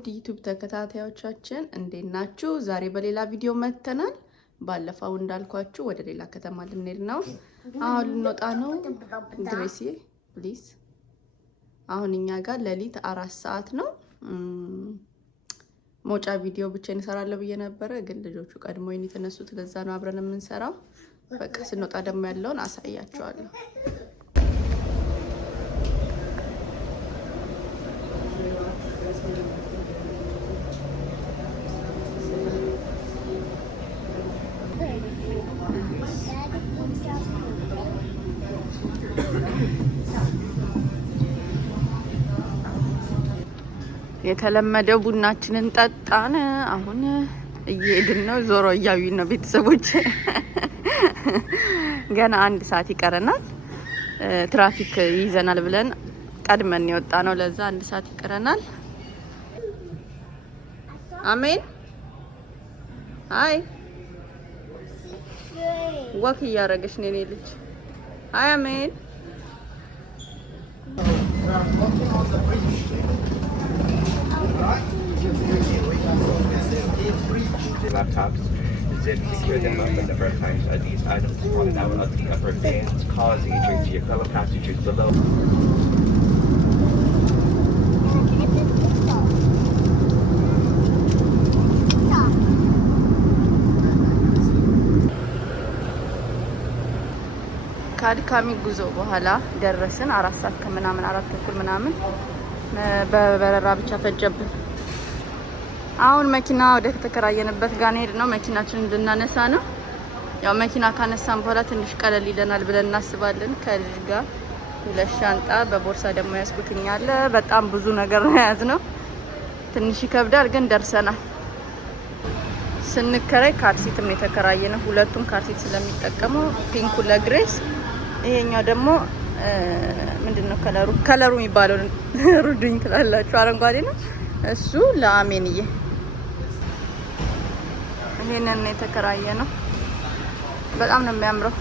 ውድ ዩቲዩብ ተከታታዮቻችን እንዴት ናችሁ? ዛሬ በሌላ ቪዲዮ መጥተናል። ባለፈው እንዳልኳችሁ ወደ ሌላ ከተማ ልንሄድ ነው። አሁን ልንወጣ ነው። ግሬሲ ፕሊዝ። አሁን እኛ ጋር ሌሊት 4 ሰዓት ነው። ሞጫ ቪዲዮ ብቻ እንሰራለሁ ብዬ ነበረ፣ ግን ልጆቹ ቀድሞኝ የተነሱት ለዛ ነው አብረን የምንሰራው። በቃ ስንወጣ ደግሞ ያለውን አሳያችኋለሁ። የተለመደው ቡናችንን ጠጣን። አሁን እየሄድን ነው። ዞሮ እያዩን ነው ቤተሰቦች። ገና 1 ሰዓት ይቀረናል። ትራፊክ ይይዘናል ብለን ቀድመን የወጣ ነው። ለዛ 1 ሰዓት ይቀረናል። አሜን። አይ ወክ እያደረገች ነው የኔ ልጅ። አይ አሜን። Laptops, zip secure them up in the first times of these items falling out of the upper bins, causing injury to your fellow passengers below. ከአድካሚ ጉዞ በኋላ ደረስን። 4 ሰዓት ከምናምን 4 ተኩል ምናምን በበረራ ብቻ ፈጀብን። አሁን መኪና ወደ ተከራየንበት ጋር ሄድ ነው። መኪናችንን እንድናነሳ ነው። ያው መኪና ካነሳን በኋላ ትንሽ ቀለል ይለናል ብለን እናስባለን። ከልጅ ጋር 2 ሻንጣ በቦርሳ ደግሞ ያስኩትኛል። በጣም ብዙ ነገር ነው የያዝነው። ትንሽ ይከብዳል፣ ግን ደርሰናል። ስንከራይ ካርሲትም የተከራየነው። ሁለቱም ካርሲት ስለሚጠቀሙ ፒንኩ ለግሬስ፣ ይሄኛው ደግሞ ምንድነው ከለሩ የሚባለው ሩድኝ ትላላችሁ፣ አረንጓዴ ነው እሱ ለአሜንዬ። ይሄንን የተከራየነው በጣም ነው የሚያምረው።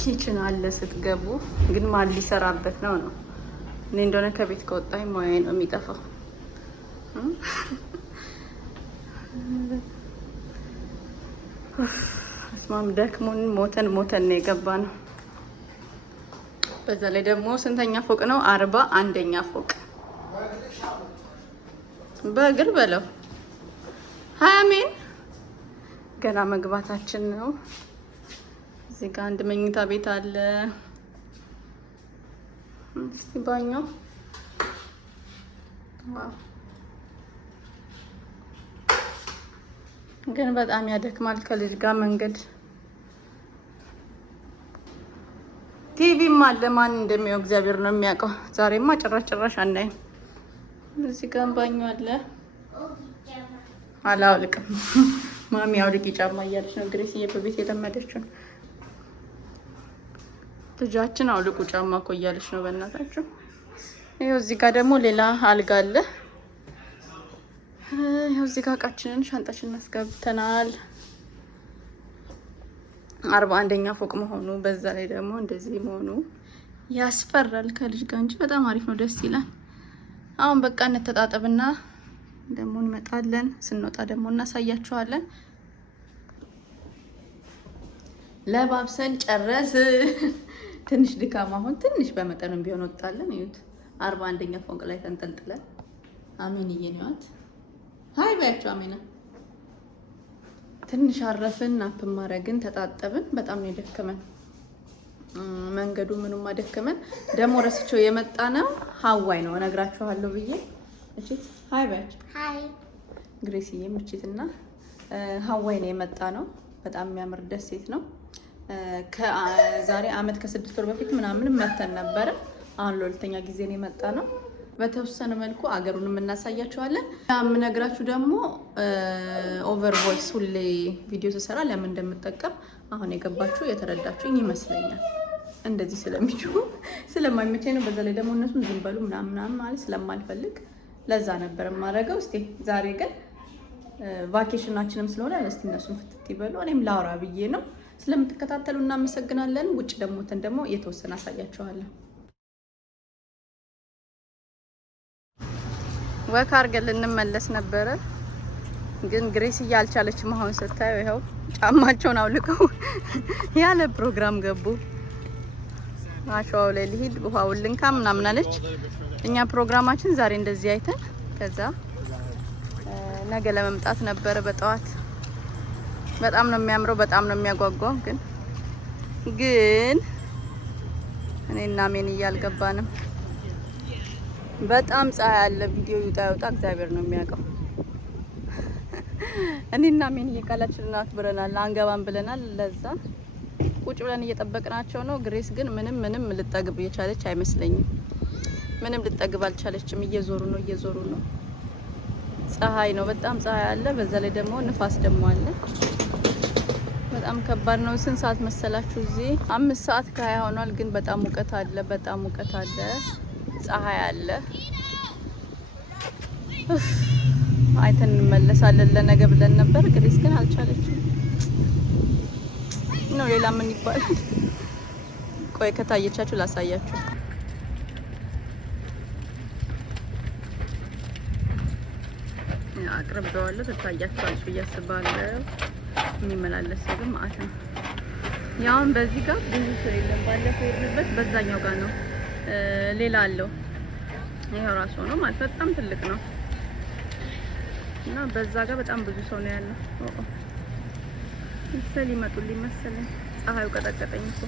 ኪችን አለ ስትገቡ፣ ግን ማን ሊሰራበት ነው? እኔ እንደሆነ ከቤት ከወጣኝ ሙያዬ ነው የሚጠፋው። እስማም ደክሞን ሞተን ነው የገባ ነው። በዛ ላይ ደግሞ ስንተኛ ፎቅ ነው? 41ኛ ፎቅ። በእግር በለው ሀያሜን ገና መግባታችን ነው። እዚህ ጋር 1 መኝታ ቤት አለ። እስቲ ባኞ ዋው! ግን በጣም ያደክማል ከልጅ ጋር መንገድ። ቲቪም አለ። ማን እንደሚያው እግዚአብሔር ነው የሚያውቀው። ዛሬማ ጭራሽ አናይም። እዚህ ጋር ባኞ አለ። አላውልቅም ማሚ አውልቂ ጫማ እያለች ነው ግሬስዬ በቤት የለመደችው። ልጃችን አውልቁ ጫማ እኮ እያለች ነው በእናታችሁ። ይኸው እዚህ ጋር ደግሞ ሌላ አልጋ አለ። ይኸው እዚህ ጋር እቃችንን ሻንጣችንን አስገብተናል። 41ኛ ፎቅ መሆኑ በዛ ላይ ደግሞ እንደዚህ መሆኑ ያስፈራል ከልጅ ጋር እንጂ በጣም አሪፍ ነው፣ ደስ ይላል። አሁን በቃ እንተጣጠብና ደግሞ እንመጣለን። ስንወጣ ደግሞ እናሳያችኋለን። ለባብሰን ጨረስ። ትንሽ ድካም አሁን ትንሽ በመጠኑም ቢሆን ወጣለን። እዩት 41ኛ ፎቅ ላይ ተንጠልጥለን። አሜንዬ ነዋት። ሃይ ባያችሁ አሜና። ትንሽ አረፍን፣ ናፕ ማረግን፣ ተጣጠብን። በጣም ነው የደከመን መንገዱ፣ ምኑም አደከመን። ደግሞ ረስቸው የመጣ ነው ሀዋይ ነው እነግራችኋለሁ ብዬ። እቺ ሃይ ባያችሁ። ሃይ ግሬስዬ ምችትና ሀዋይ ነው የመጣ ነው። በጣም የሚያምር ደሴት ነው። ከዛሬ አመት ከ6 ወር በፊት ምናምን መተን ነበረ። አሁን ለሁለተኛ ጊዜ ነው የመጣ ነው። በተወሰነ መልኩ አገሩንም እናሳያችኋለን። የምነግራችሁ ደግሞ ኦቨር ቮይስ ሁሌ ቪዲዮ ተሰራ ለምን እንደምጠቀም አሁን የገባችሁ የተረዳችሁኝ ይመስለኛል። እንደዚህ ስለሚችሉ ስለማይመቸኝ ነው። በዛ ላይ ደግሞ እነሱም ዝም በሉ ምናምን ማለት ስለማልፈልግ ለዛ ነበር የማደርገው። እስቲ ዛሬ ግን ቫኬሽናችንም ስለሆነ እስቲ እነሱም ፍትት ይበሉ እኔም ላውራ ብዬ ነው። ስለምትከታተሉ እናመሰግናለን። ውጭ ደግሞ የተወሰነ አሳያችኋለሁ። ወክ አድርገን ልንመለስ ነበረ ግን ግሬስ እያልቻለችም አሁን ስታዩ ይኸው ጫማቸውን አውልቀው ያለ ፕሮግራም ገቡ። አሸዋው ላይ ልሂድ ውሃውን ልንካ ምናምን አለች። እኛ ፕሮግራማችን ዛሬ እንደዚህ አይተን ከዛ ነገ ለመምጣት ነበረ በጠዋት። በጣም ነው የሚያምረው፣ በጣም ነው የሚያጓጓው። ግን እኔና ሜን እያልገባንም በጣም ፀሐይ አለ። ቪዲዮ ይውጣ እግዚአብሔር ነው የሚያውቀው። እኔና ሜን እየቃላችን ናት ብለናል፣ አንገባም ብለናል። ለዛ ቁጭ ብለን እየጠበቅናቸው ነው። ግሬስ ግን ምንም ልጠግብ የቻለች አይመስለኝም። ምንም ልጠግብ አልቻለችም። እየዞሩ ነው። ፀሐይ ነው፣ በጣም ፀሐይ አለ። በዛ ላይ ደግሞ ንፋስ ደግሞ አለ። በጣም ከባድ ነው። ስንት ሰዓት መሰላችሁ? እዚህ 5 ሰዓት ከ20 ሆኗል። ግን በጣም ሙቀት አለ፣ ፀሐይ አለ። አይተን እንመለሳለን ለነገ ብለን ነበር። ግሬስ ግን አልቻለችም ነው። ሌላ ምን ይባላል? ቆይ ከታየቻችሁ ላሳያችሁ። አቅርቤዋለሁ፣ ትታያችኋለች ብዬ አስባለሁ። የሚመላለስ ሰው ግን ማለት ነው። ያውን በዚህ ጋር ብዙ ሰው የለም። ባለፈው የሄድንበት በዛኛው ጋር ነው። ሌላ አለው። ይሄው ራሱ ነው ማለት በጣም ትልቅ ነው እና በዛ ጋር በጣም ብዙ ሰው ነው ያለው። መሰል ይመጡልኝ መሰለኝ። ፀሐዩ ቀጠቀጠኝ እኮ።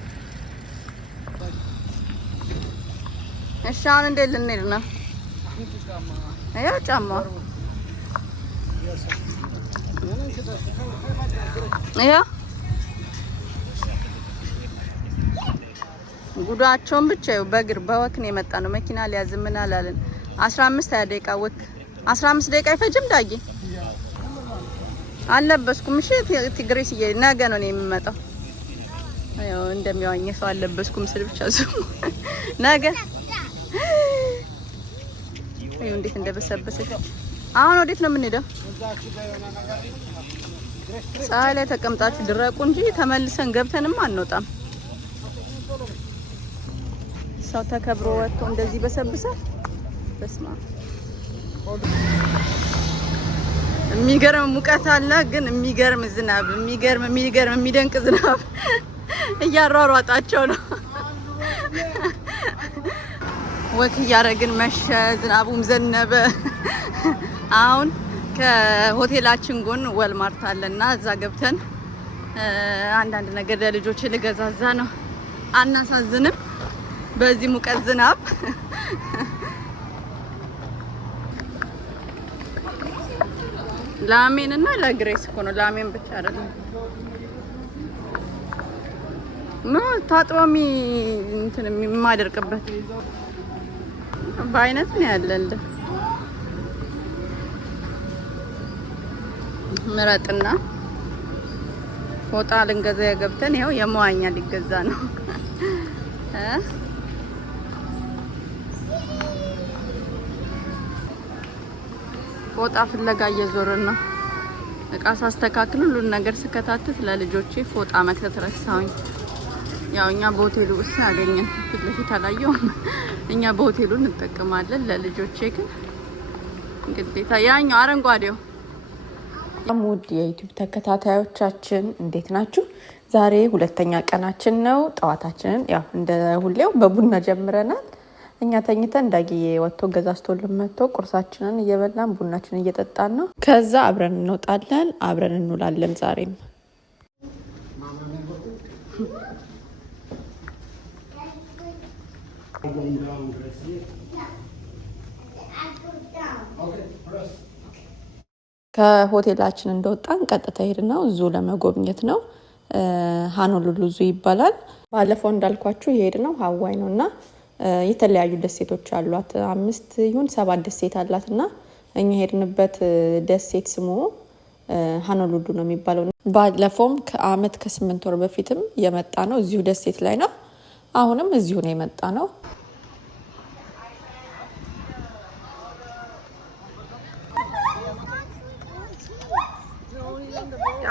እሺ አሁን እንዴት ልንሄድ ነው? ያው ጫማ ያው ጉዳቸውን ብቻ ይኸው በእግር በወክ ነው የመጣ ነው። መኪና ሊያዝምና አላልን። 15 ደቂቃ ወክ 15 ደቂቃ አይፈጅም። ዳጊ አለበስኩም። እሺ ትግሬስ ነገ ነው የሚመጣው። ያው እንደሚዋኘ ሰው አለበስኩም ስል ብቻ ዝም ነገ አዩ እንዴት እንደበሰበሰች። አሁን ወዴት ነው የምንሄደው? ፀሐይ ላይ ተቀምጣችሁ ድረቁ እንጂ ተመልሰን ገብተንም አንወጣም። ሰው ተከብሮ ወጥቶ እንደዚህ በሰብሰ በስማ የሚገርም ሙቀት አለ፣ ግን የሚገርም ዝናብ፣ የሚገርም የሚደንቅ ዝናብ እያሯሯጣቸው ነው። ወክ እያደረግን መሸ፣ ዝናቡም ዘነበ። አሁን ከሆቴላችን ጎን ወልማርት አለና እዛ ገብተን አንዳንድ ነገር ለልጆች ልገዛዛ ነው። አናሳዝንም በዚህ ሙቀት ዝናብ። ላሜን እና ለግሬስ እኮ ነው። ላሜን ብቻ አይደለም ነው ታጥቦሚ እንትን የማደርቅበት በአይነት ነው ያለል። ምረጥና ፎጣ ልንገዛ ገብተን ይኸው የመዋኛ ሊገዛ ነው። ፎጣ ፍለጋ እየዞርን ነው። እቃ ሳስተካክል ሁሉን ነገር ስከታተት ለልጆቼ ፎጣ መክተት ረሳሁኝ። ያው እኛ በሆቴሉ ውስጥ ያገኘን ፊት ለፊት አላየሁም። እኛ በሆቴሉ እንጠቀማለን። ለልጆቼ ግን ግዴታ ያኛው አረንጓዴው። ውድ የዩቲዩብ ተከታታዮቻችን እንዴት ናችሁ? ዛሬ ሁለተኛ ቀናችን ነው። ጠዋታችንን ያው እንደ ሁሌው በቡና ጀምረናል። እኛ ተኝተን እንዳጊዬ ወጥቶ ገዛዝቶልን መጥቶ ቁርሳችንን እየበላን ቡናችንን እየጠጣን ነው። ከዛ አብረን እንወጣለን፣ አብረን እንውላለን። ዛሬም ከሆቴላችን እንደወጣን ቀጥታ ሄድነው ዙ ለመጎብኘት ነው። ሃኖሉሉ ዙ ይባላል። ባለፈው እንዳልኳችሁ የሄድነው ሀዋይ ነውና የተለያዩ ደሴቶች አሏት 5 ይሁን 7 ደሴት አላትና እኛ ሄድንበት ደሴት ስሙ ሃኖሉሉ ነው የሚባለው። ባለፈውም ከአመት ከ8 ወር በፊትም የመጣ ነው እዚሁ ደሴት ላይ ነው። አሁንም እዚሁ ነው የመጣ ነው።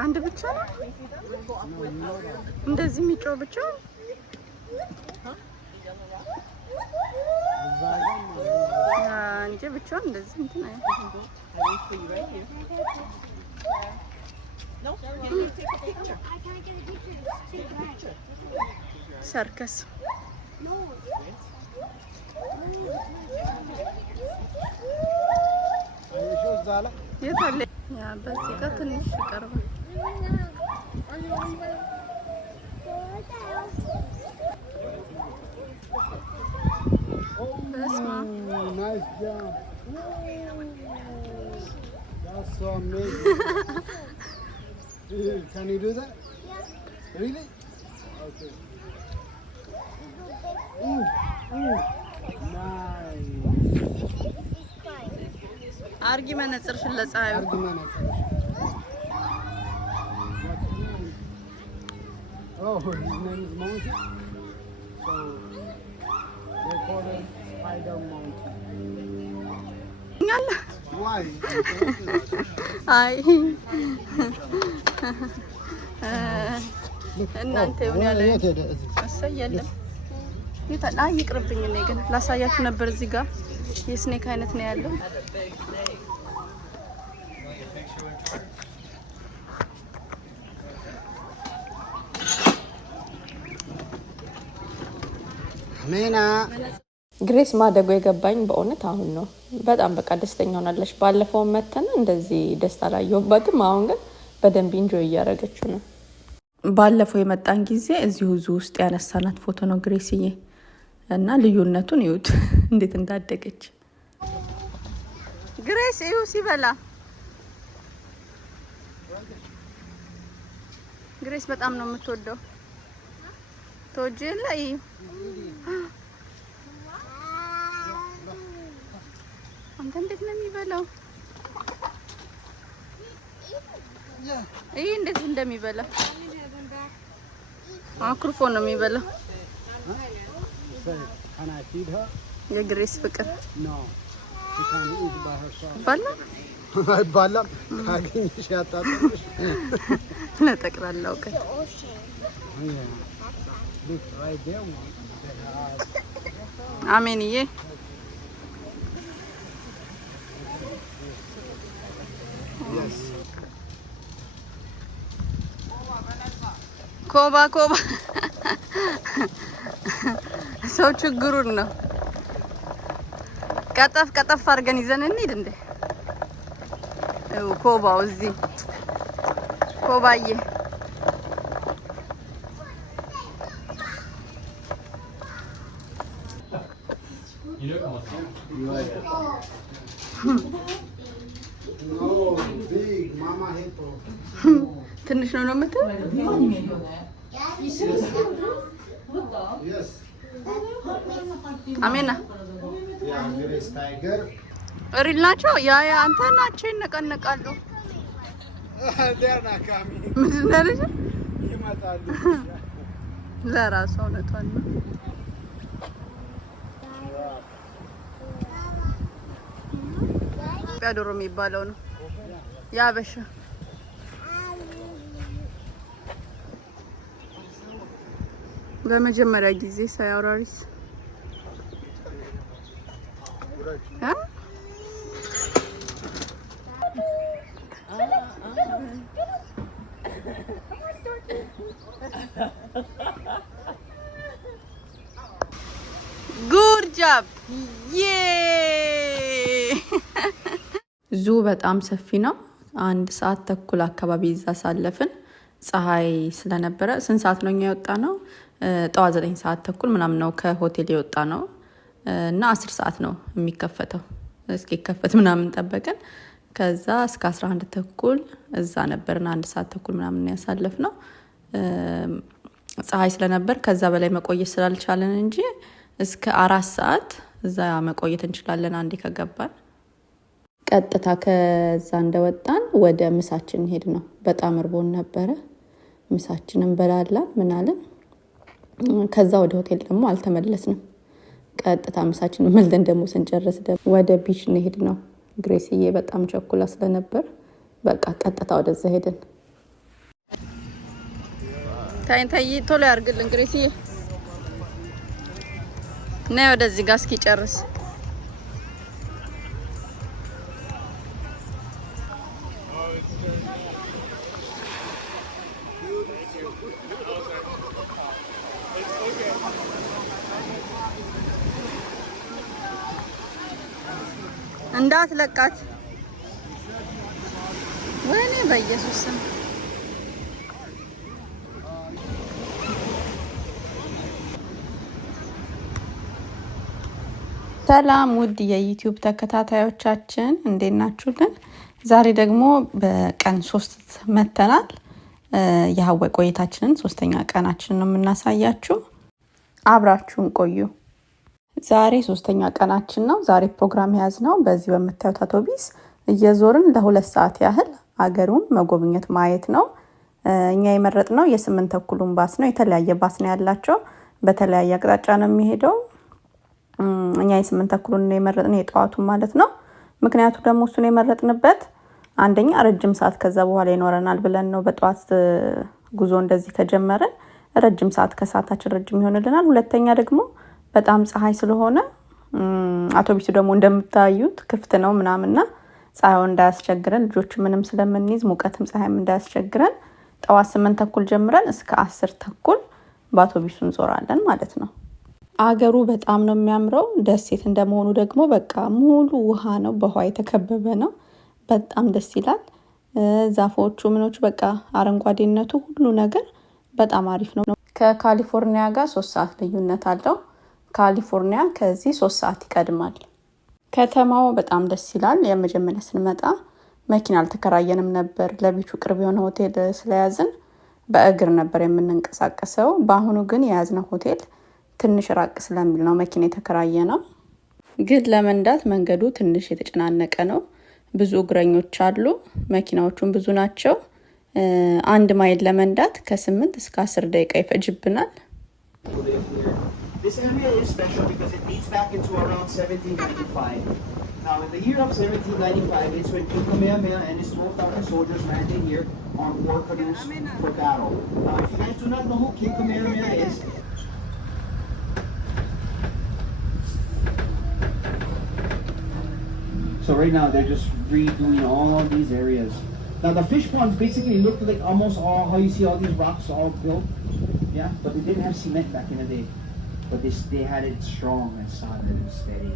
አንድ ብቻ ነው እንደዚህ የሚጮህ ብቻ እንጂ ብቻውን እንደዚህ እንትን ሰርከስ የታለ ያ በዚህ ጋር ትንሽ ይቀርባል። Nice job. That's so amazing. Can you do that? Yeah. Really? Okay. Nice. አርጊ መነጽርሽን ለፀሐዩ አርጊ መነጽር Oh, his name is Monkey. So they call him Spider Monkey. Why? አይ እናንተ ምን ያለ አሰየለም ይታላ ይቅርብኝ ነው ግን ላሳያችሁ ነበር እዚህ ጋር የስኔክ አይነት ነው ያለው ሜና ግሬስ ማደጎ የገባኝ በእውነት አሁን ነው በጣም በቃ ደስተኛ ሆናለች ባለፈው መተን እንደዚህ ደስታ ላይ ይወባትም አሁን ግን በደንብ ኢንጆይ እያደረገችው ነው ባለፈው የመጣን ጊዜ እዚሁ ውስጥ ያነሳናት ፎቶ ነው ግሬስዬ እና ልዩነቱን ይዩት እንዴት እንዳደገች ግሬስ እዩ ሲበላ ግሬስ በጣም ነው የምትወደው ተወጀለ እዩ አንተ እንዴት ነው የሚበላው ይሄ እንዴት እንደሚበላ አክሩፎ ነው የሚበላው Can I feed her? የግሬስ ፍቅር No. She can't eat by herself. ባላ አይባላም ካገኘሽ ያጣጣልሽ ለጠቅላላው ከ Yeah. Look right there. አሜንዬ Yes. ኮባ ሰው ችግሩን ነው ቀጠፍ አድርገን ይዘን እንሂድ እንዴ ኮባው እዚህ ኮባዬ No, big mama hippo. ትንሽ ነው የምትል Yes. አሜና Yeah, Grace tiger. ሪል ናቸው ያ አንተ ናቸው ይነቀነቃሉ They are not coming. ምንድን ነው ልጅ ይመጣሉ ለራሱ እውነቷን ነው ዶሮ የሚባለው ነው ያበሻ በመጀመሪያ ጊዜ ሳያውራሪስ ጉድ ጃብ ዙ በጣም ሰፊ ነው 1 ሰዓት ተኩል አካባቢ ይዛ ሳለፍን ፀሐይ ስለነበረ ስንት ሰዓት ነው የወጣ ነው ጠዋት 9 ሰዓት ተኩል ምናምን ነው ከሆቴል የወጣ ነው እና 10 ሰዓት ነው የሚከፈተው እስኪ ከፈት ምናምን ጠበቀን ከዛ እስከ 11 ተኩል እዛ ነበርና 1 ሰዓት ተኩል ምናምን ያሳለፍ ነው ፀሐይ ስለነበር ከዛ በላይ መቆየት ስላልቻለን እንጂ እስከ 4 ሰዓት እዛ መቆየት እንችላለን አንዴ ከገባን። ቀጥታ ከዛ እንደወጣን ወደ ምሳችን ሄድ ነው። በጣም እርቦን ነበረ። ምሳችንን በላላን ምናለን። ከዛ ወደ ሆቴል ደግሞ አልተመለስንም። ቀጥታ ምሳችንን መልደን ደግሞ ስንጨርስ ወደ ቢች ሄድ ነው። ግሬስዬ በጣም ቸኩላ ስለነበር በቃ ቀጥታ ወደዛ ሄድን። ታይ ቶሎ ያርግልን ግሬስዬ። ነይ ወደዚህ ጋር እስኪ ጨርስ። እንዳትለቃት ወይኔ በኢየሱስ ስም። ሰላም ውድ የዩቲዩብ ተከታታዮቻችን እንዴት ናችሁልን? ዛሬ ደግሞ በቀን 3 መተናል። የሀዋይ ቆይታችንን 3ኛ ቀናችንን ነው የምናሳያችሁ። አብራችሁን ቆዩ። ዛሬ 3ኛ ቀናችን ነው። ዛሬ ፕሮግራም ያዝነው በዚህ በመታዩት አውቶቢስ እየዞርን ለ2 ሰዓት ያህል አገሩን መጎብኘት ማየት ነው። እኛ የመረጥነው የ8 ተኩሉን ባስ ነው። የተለያየ ባስ ነው ያላቸው፣ በተለያየ አቅጣጫ ነው የሚሄደው። እኛ የ8 ተኩሉን ነው የመረጥነው፣ የጠዋቱን ማለት ነው። ምክንያቱም ደግሞ እሱን የመረጥንበት አንደኛ ረጅም ሰዓት ከዛ በኋላ ይኖረናል ብለን ነው። በጠዋት ጉዞ እንደዚህ ከጀመረን ረጅም ሰዓት ከሰዓታችን ረጅም ይሆንልናል። ሁለተኛ ደግሞ በጣም ፀሐይ ስለሆነ አውቶቢሱ ደግሞ እንደምታዩት ክፍት ነው ምናምንና ፀሐዩ እንዳያስቸግረን፣ ልጆች ምንም ስለምንይዝ ሙቀትም ፀሐይም እንዳያስቸግረን ጠዋት 8 ተኩል ጀምረን እስከ 10 ተኩል በአውቶቢሱ እንዞራለን ማለት ነው። አገሩ በጣም ነው የሚያምረው። ደሴት እንደመሆኑ ደግሞ በቃ ሙሉ ውሃ ነው፣ በውሃ የተከበበ ነው። በጣም ደስ ይላል። ዛፎቹ ምኖቹ በቃ አረንጓዴነቱ ሁሉ ነገር በጣም አሪፍ ነው። ከካሊፎርኒያ ጋር 3 ሰዓት ልዩነት አለው። ካሊፎርኒያ ከዚህ 3 ሰዓት ይቀድማል። ከተማው በጣም ደስ ይላል። የመጀመሪያ ስንመጣ መኪና አልተከራየንም ነበር። ለቢቹ ቅርብ የሆነ ሆቴል ስለያዝን በእግር ነበር የምንንቀሳቀሰው። በአሁኑ ግን የያዝነው ሆቴል ትንሽ ራቅ ስለሚል ነው መኪና የተከራየ ነው። ግን ለመንዳት መንገዱ ትንሽ የተጨናነቀ ነው። ብዙ እግረኞች አሉ። መኪናዎቹም ብዙ ናቸው። 1 ማይል ለመንዳት ከ8 እስከ 10 ደቂቃ ይፈጅብናል። This area is special because it dates back into around 1795. Now, in the year of 1795, it's when King Kamehameha and his 12,000 soldiers landed here on war canoes for battle. Now, if you guys do not know who King Kamehameha is, so right now they're just redoing all of these areas. Now, the fish ponds basically look like almost all how you see all these rocks all built, yeah, but they didn't have cement back in the day. But they had it strong and solid and steady.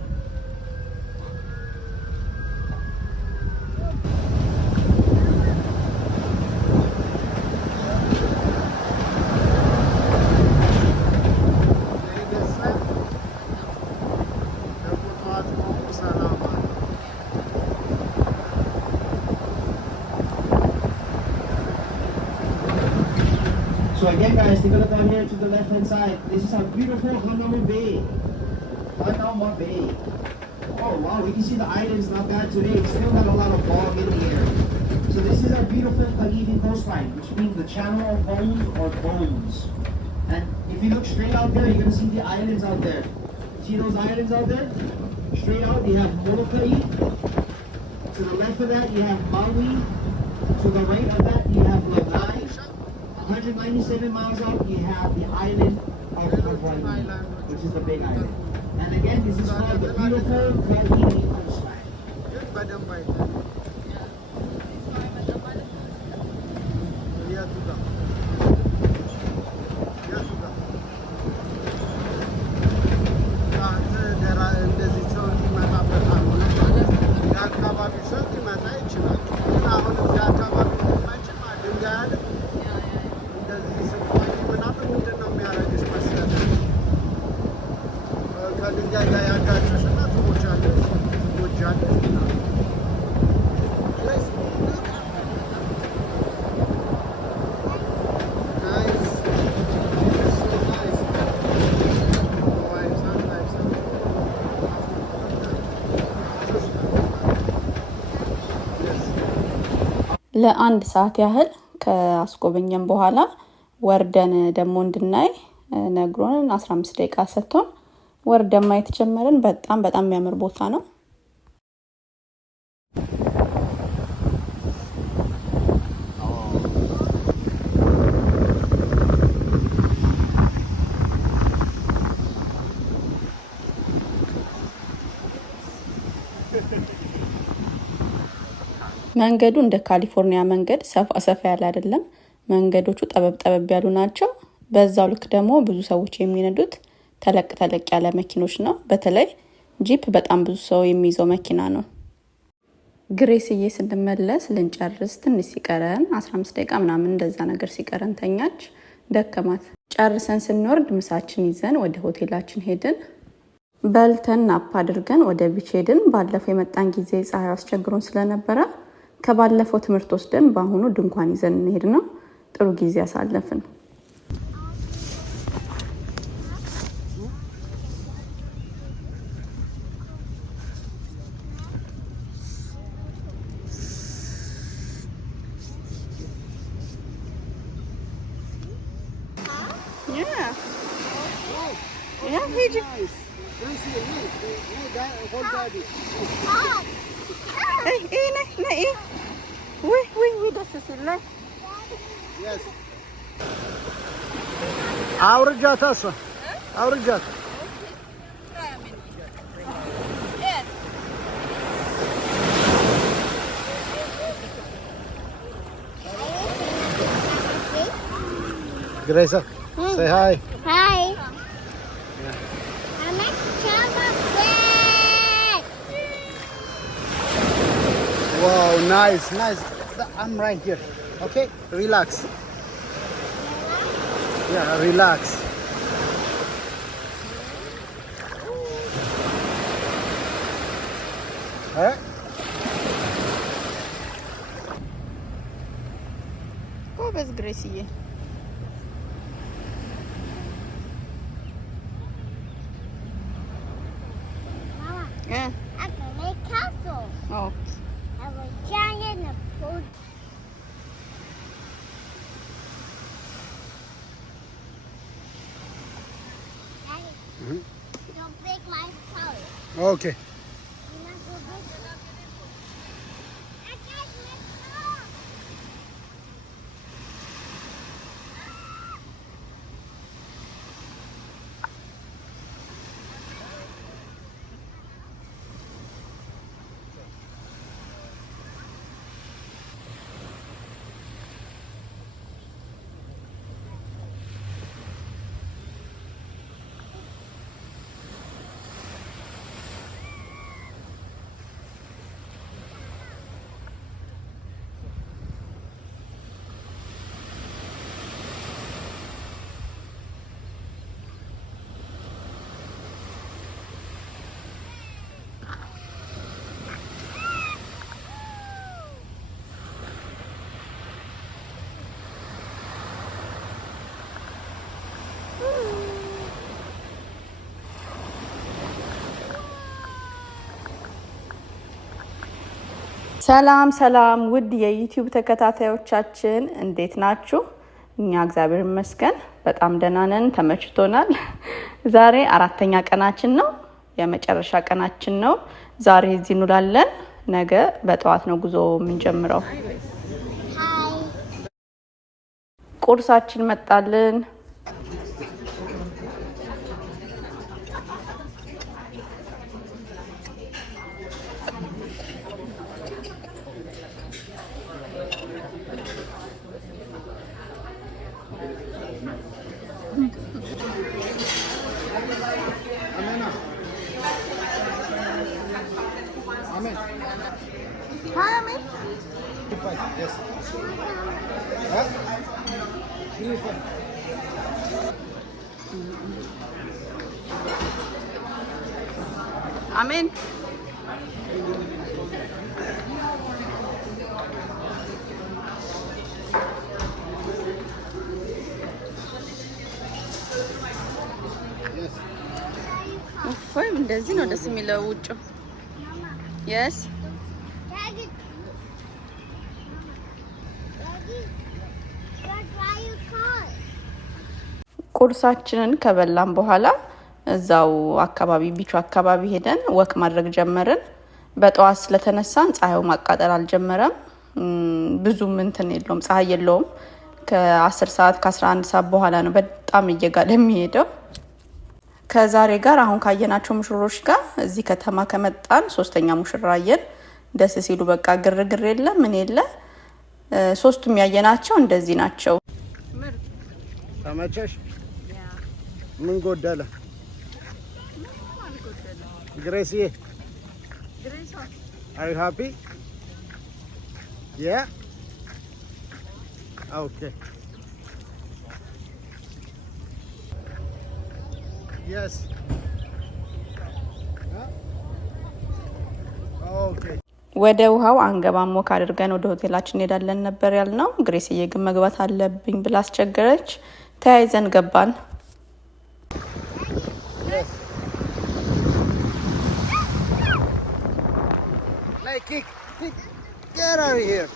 So again, guys, take a look out here to the left-hand side. This is a beautiful Hanama Bay. Hanama Bay. Oh wow, we can see the islands not bad today. It's still got a lot of fog in the air. So this is our beautiful Kalihi coastline, which means the channel of bones or bones. And if you look straight out there, you're gonna see the islands out there. See those islands out there? Straight out, you have Molokai. To the left of that, you have Maui. To the right of that, you have Lanai. 197 miles out, you have the island of Hawaii, which is the big island. And again, this is called the beautiful Kalihi coastline. ለአንድ ሰዓት ያህል ከአስጎበኘን በኋላ ወርደን ደግሞ እንድናይ ነግሮን 15 ደቂቃ ሰጥቶን ወርደን ማየት ጀመርን። በጣም የሚያምር ቦታ ነው። መንገዱ እንደ ካሊፎርኒያ መንገድ ሰፋ ያለ አይደለም። መንገዶቹ ጠበብ ያሉ ናቸው። በዛው ልክ ደግሞ ብዙ ሰዎች የሚነዱት ተለቅ ያለ መኪኖች ነው። በተለይ ጂፕ በጣም ብዙ ሰው የሚይዘው መኪና ነው። ግሬስዬ ስንመለስ ልንጨርስ ትንሽ ሲቀረን 15 ደቂቃ ምናምን እንደዛ ነገር ሲቀረን ተኛች፣ ደከማት። ጨርሰን ስንወርድ ምሳችን ይዘን ወደ ሆቴላችን ሄድን። በልተን ናፕ አድርገን ወደ ቢች ሄድን። ባለፈው የመጣን ጊዜ ፀሐይ አስቸግሮን ስለነበረ ከባለፈው ትምህርት ወስደን በአሁኑ ድንኳን ይዘን እንሄድ ነው። ጥሩ ጊዜ አሳለፍን። አውርጃት አሷ አውርጃት። Grace, say hi. Hi. I'm at bed. Wow, nice. I'm right here. Okay, relax. Yeah, relax. Alright. ጎበዝ ግሬስዬ። Mama, እ I can make castle. ኦ I have a giant pool. Daddy, don't break my house. Okay. You're not gonna break it. I can't make it. ሰላም ውድ የዩቲዩብ ተከታታዮቻችን እንዴት ናችሁ? እኛ እግዚአብሔር ይመስገን በጣም ደህና ነን፣ ተመችቶናል። ዛሬ 4ኛ ቀናችን ነው፣ የመጨረሻ ቀናችን ነው። ዛሬ እዚህ እንውላለን። ነገ በጠዋት ነው ጉዞ የምንጀምረው። ቁርሳችን መጣልን። Yes. አሜን። ወይም እንደዚህ ነው ደስ የሚለው ውጭ። yes ቁርሳችንን ከበላን በኋላ እዛው አካባቢ ቢቹ አካባቢ ሄደን ወክ ማድረግ ጀመርን። በጠዋት ስለተነሳን ፀሐዩ ማቃጠል አልጀመረም። ብዙም እንትን የለውም፣ ፀሐይ የለውም። ከ10 ሰዓት ከ11 ሰዓት በኋላ ነው በጣም እየጋለ የሚሄደው። ከዛሬ ጋር አሁን ካየናቸው ሙሽሮች ጋር እዚህ ከተማ ከመጣን ሶስተኛ ሙሽራየን። ደስ ሲሉ በቃ ግርግር የለ ምን የለ። ሶስቱም ያየናቸው እንደዚህ ናቸው። ተመቸሽ? ምን ጎደለ? ግሬስዬ are you happy? Yeah? Okay. Yes. Huh? Okay. ወደ ውሃው አንገባም፣ ወክ አድርገን ወደ ሆቴላችን እንሄዳለን ነበር ያልነው። ግሬስዬ ግን መግባት አለብኝ ብላ አስቸገረች። ተያይዘን ገባን። Kick. Get out of here.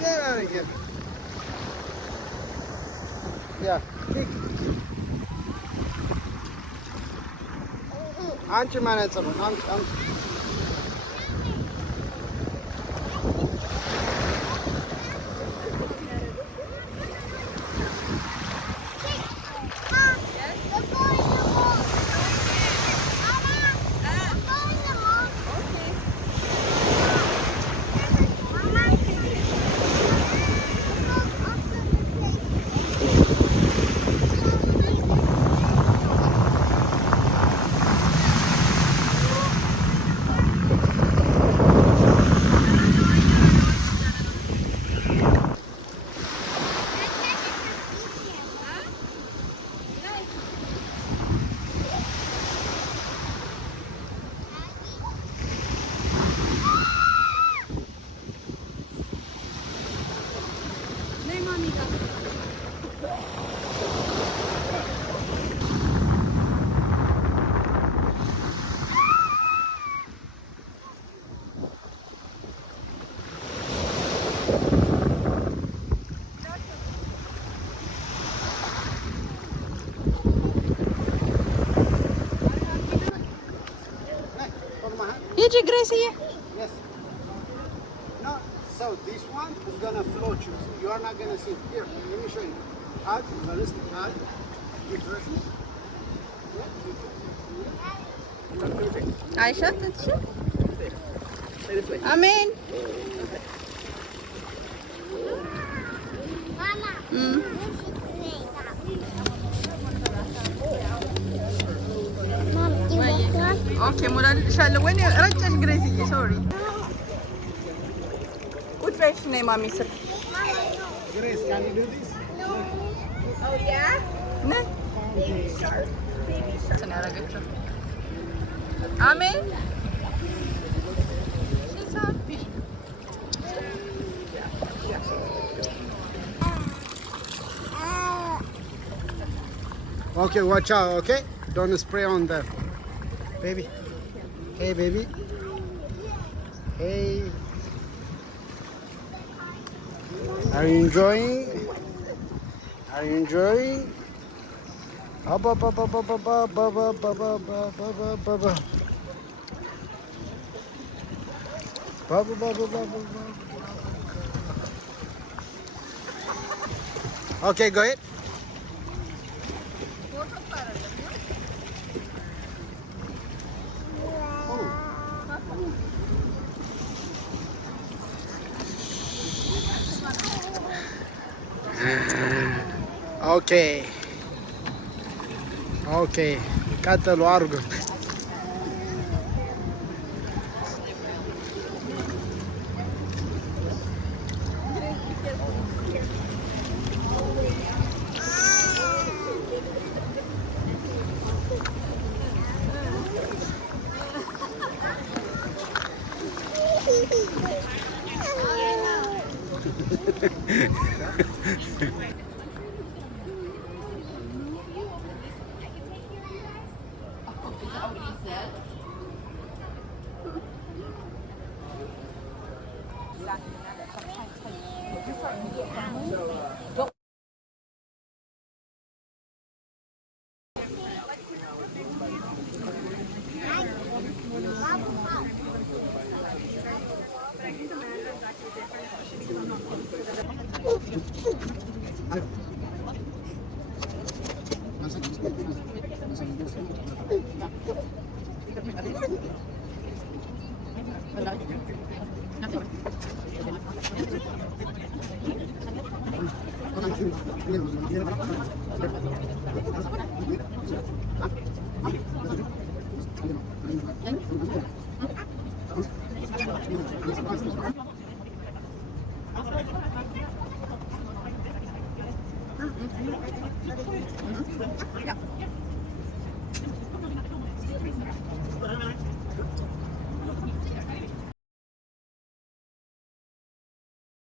Get out of here. Yeah, kick. አንቺ ማነጽሩ አንቺ ሂጂ ግሬስዬ። Yes. No, so this one is gonna float you. You are not gonna see. Here, let me show you. Out, ballistic, out. You trust me? አይሻት እሺ። አሜን። ኦኬ ሞላልሻለሁ። ወይኔ ረጨሽ ግሬስዬ፣ ሶሪ። ቁጭ በይ ነይ ማሚ ስር Grace, can you do this? ነይ ያደረገችው አሜን። Okay, watch out, okay? Don't spray on there. Baby. Hey, baby. Hey. Are you enjoying? Are you enjoying? Up, up, up, up, up, up, up, up, up, up, up, up, up, up, up, up. Up, up, up, up, up, up. Okay, go ahead. Okay. Okay. ቀጥሉ አድርጉት።